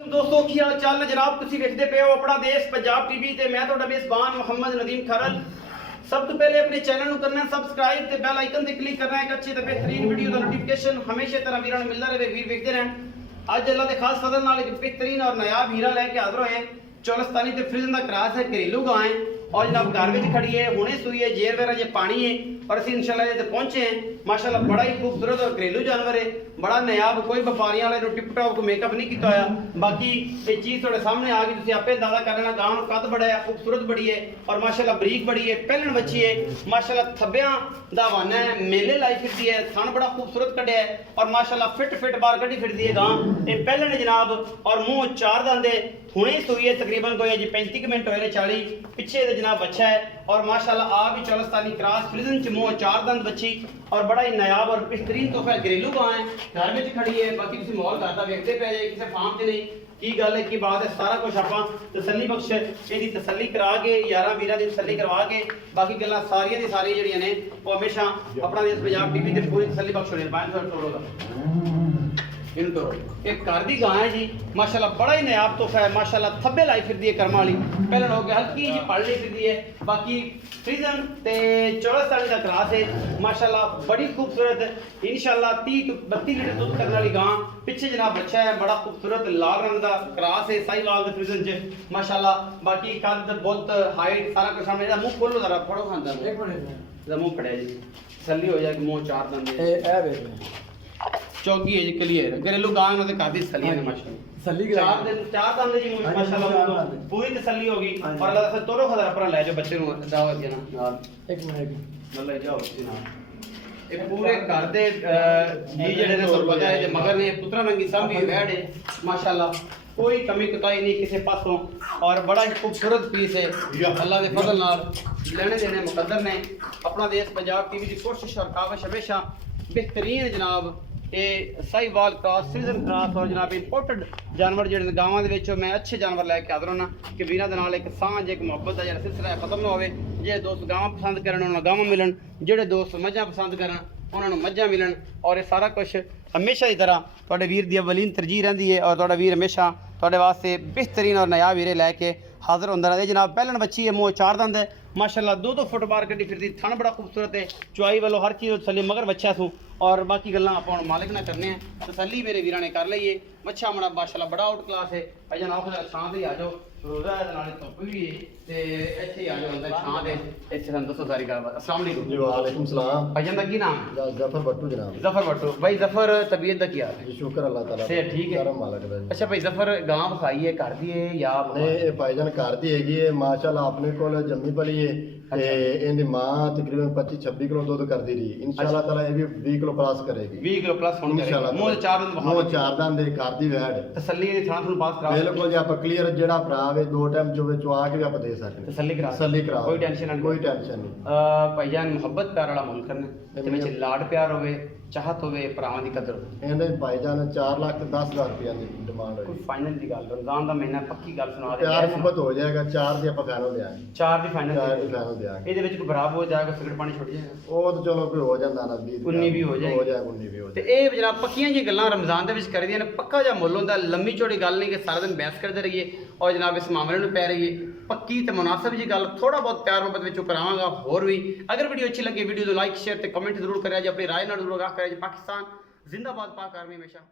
दोस्तों की हाल चाल ने जनाब तुसी देखते पे हो अपना देश पंजाब टीवी ते मैं ਤੁਹਾਡਾ ਮੇਜ਼ਬਾਨ ਮੁਹੰਮਦ ਨਦੀਮ ਖਰਲ। सब तो पहले अपने चैनल ਨੂੰ करना सब्सक्राइब ते बेल आइकन ते क्लिक करना है एक अच्छी ते बेहतरीन वीडियो ਦਾ नोटिफिकेशन हमेशा तरह वीਰਾਂ ਨੂੰ ਮਿਲਦਾ ਰਹੇ ਵੀਰ ਵੇਖਦੇ ਰਹਿਣ। ਅੱਜ ਅੱਲਾ ਦੇ ਖਾਸ ਫਜ਼ਲ ਨਾਲ ਇੱਕ बेहतरीन और नायाब हीरा लेके हाजिर होए चौलस्तानी ते फ्रिजन दा क्रास है घरेलू गां है और जनाब घर में खड़ी है हुणे सुई है जेर वेरा जे पानी है और असं इंशाल्लाह ये पहुंचे हैं माशाल्लाह बड़ा ही खूबसूरत और घरेलू जानवर है बड़ा नायाब कोई व्यापारियों वाले टिप टॉप को मेकअप नहीं किया होया। बाकी ये चीज़ थोड़े सामने आ गई तुम आपे अंदाजा कर लेना। गां कद बड़ा है खूबसूरत बड़ी है और माशाल्लाह बरीक बड़ी है पहलन बच्ची है माशाल्लाह थब्बियां दा वाना है मेले लाई फिरती है थन बड़ा खूबसूरत कढ़िया है और माशाल्लाह फिट बार कढ़ी फिरती है गां ये पहलन जनाब और मुंह चार दंद हुणे सुई है तकरीबन कोई जी 35 मिनट होए 40 पिछे जनाब बच्चा है और माशाल्लाह आप भी चौलस्तानी क्रॉस फ्रिजन च मुंह चार दंद बच्ची और बड़ा ही नायाब और बेहतरीन तोहफा घरेलू गां है घर में खड़ी है। बाकी तुम माहौल घर का वेखते पे जे किसी फार्म च नहीं की गल है की बात है सारा कुछ आप तसली बख्श इसकी तसली करा के यारा वीरा की तसली करवा के बाकी गल्लां सारियां दी सारी जड़ियां ने वो हमेशा अपना देश पंजाब टीवी ते पूरी तसली बख्श होने बाहर थोड़ा तोड़ोगा इनको एक घर दी गां है जी माशाल्लाह बड़ा ही नायाब तोहफा है माशाल्लाह थब्बे लाई फिरदी है कर्मा वाली पहले हो गया हल्की जी पढ़ ली फिरदी है। बाकी फ्रिजन ते चौलस्तानी का क्लास है माशाल्लाह बड़ी खूबसूरत इंशाल्लाह 30 to 32 लीटर दूध करने वाली गां पिछे जनाब बच्चा है बड़ा खूबसूरत लाल रंग का क्रास है साहिवाल दे फ्रिजन च माशाल्लाह। बाकी कद बहुत हाइट सारा कुछ सामने मुंह खोलो जरा फड़ो खांदा एक मिनट मुंह फड़िया जी तसल्ली हो जाए मुंह चार दंद ए चौगी है जी क्लियर घरेलू गां में तो काफी तसल्ली है माशाल्लाह तसल्ली चार दंद जी माशाल्लाह पूरी तसल्ली होगी और अल्लाह से तोरो खदा पर ले जाओ बच्चे नु दावत देना नाल एक मिनट ले जाओ बच्चे नाल ये पूरे घर दे जी जेड़े ने सब पता है जे मगर ने पुत्रा रंगी सांभी बैठ है माशाल्लाह कोई कमी कुताई नहीं किसी पासों और बड़ा ही खूबसूरत पीस है अल्लाह के फजल नाल लेने देने मुकद्दर ने अपना देश पंजाब टीवी की कोशिश और काविश हमेशा बेहतरीन जनाब ये साहिवाल क्रॉस फ्रिजन क्रॉस और जनाब इंपोर्टेड जानवर जो गाँव के मैं अच्छे जानवर लैके हाजिर होना कि वीर दे नाल एक सांझ एक मुहब्बत का जो सिलसिला है खत्म ना हो जे दोस्त गाँव पसंद करन उन्होंने गाँव मिलन जेडे दोस्त मझां पसंद करन उन्होंने मझां मिलन और ये सारा कुछ हमेशा की तरह थोड़े वीर की अवलीन तरजीह रही है और थोड़ा वीर हमेशा थोड़े वास्ते बेहतरीन और नया वीरे लैके हाजिर होंदा रहता है। जनाब पहलन बच्ची है मुँह चार दंद है माशाल्लाह 2-2 फुट बार कड्डी फिरती थन बड़ा खूबसूरत है चुआई वालों हर चीज़ तसली मगर बच्चा सूँ और बाकी गल्लां आप मालिक ना करने हैं तसली मेरे वीर ने कर ली है बच्चा बड़ा माशाल्लाह बड़ा आउट क्लास है अजन आओ जरा छां ते आ जाओ रोजा है नाले धुप भी है ते इत्थे आ जाओ अंदर छां दे इत्थे सन दसो सारी गलबात। अस्सलाम वालेकुम जी वालेकुम सलाम भाईजान दा की नाम है जफर भट्टू जनाब जफर भट्टू भाई जफर तबीयत दा क्या है शुक्र अल्लाह ताला से ठीक है करम मालिक दा। अच्छा भाई जफर गांव खाई है घर दी है या नहीं ए भाईजान घर दी हैगी है माशाल्लाह अपने कोल जम्मी पली है ते इहदी मां तकरीबन 25-26 किलो दूध करदी रही इंशाल्लाह ताला ये भी 20 किलो प्लस करेगी 20 किलो प्लस होने इंशाल्लाह मुंह चार दंद मुंह चार दंद दे घर दी वैड तसल्ली दी थां थां पास करा बिल्कुल जी आप क्लियर जेड़ा भरा वे दो टाइम चोवे चवा के भी आप दे सकते तसल्ली करा कोई टेंशन नहीं भाईजान मुहब्बत प्यार वाला मुल्क करना ते विच लाड प्यार होवे चाहत होवे भरावां दी कदर इहदे भाईजान 4,10,000 रुपया दी डिमांड है कोई फाइनल दी गल रमजान दा महीना पक्की गल सुना दे प्यार मुहब्बत हो जाएगा 4 दी ਆਪਾਂ फाइनल देंगे 4 दी फाइनल देंगे ਇਹਦੇ ਵਿੱਚ ਕੋਈ ਖਰਾਬ ਹੋ ਜਾਏਗਾ ਸਿਗਰਟ ਪਾਣੀ ਛੁੱਟ ਜਾਏਗਾ ਉਹ ਤਾਂ ਚਲੋ ਕੋਈ ਹੋ ਜਾਂਦਾ ਨਾ 20 19 ਵੀ ਹੋ ਜਾਏਗਾ 19 ਵੀ ਹੋ ਜਾਏ ਤੇ ਇਹ ਜਨਾਬ ਪੱਕੀਆਂ ਜੀ ਗੱਲਾਂ ਰਮਜ਼ਾਨ ਦੇ ਵਿੱਚ ਕਰਦੀਆਂ ਨੇ ਪੱਕਾ ਜਿਹਾ ਮੁੱਲ ਹੁੰਦਾ ਲੰਮੀ ਚੌੜੀ ਗੱਲ ਨਹੀਂ ਕਿ ਸਾਰਾ ਦਿਨ ਬਹਿਸ ਕਰਦੇ ਰਹੀਏ और जनाब इस मामले में पै रही है पक्की तो मुनासिब जी गल थोड़ा बहुत प्यार मोहब्बत में करावांगा होर भी अगर वीडियो अच्छी लगे वीडियो तो लाइक शेयर ते कमेंट जरूर करें अपनी राय ना जरूर आगाह करें। पाकिस्तान जिंदाबाद पाक आर्मी हमेशा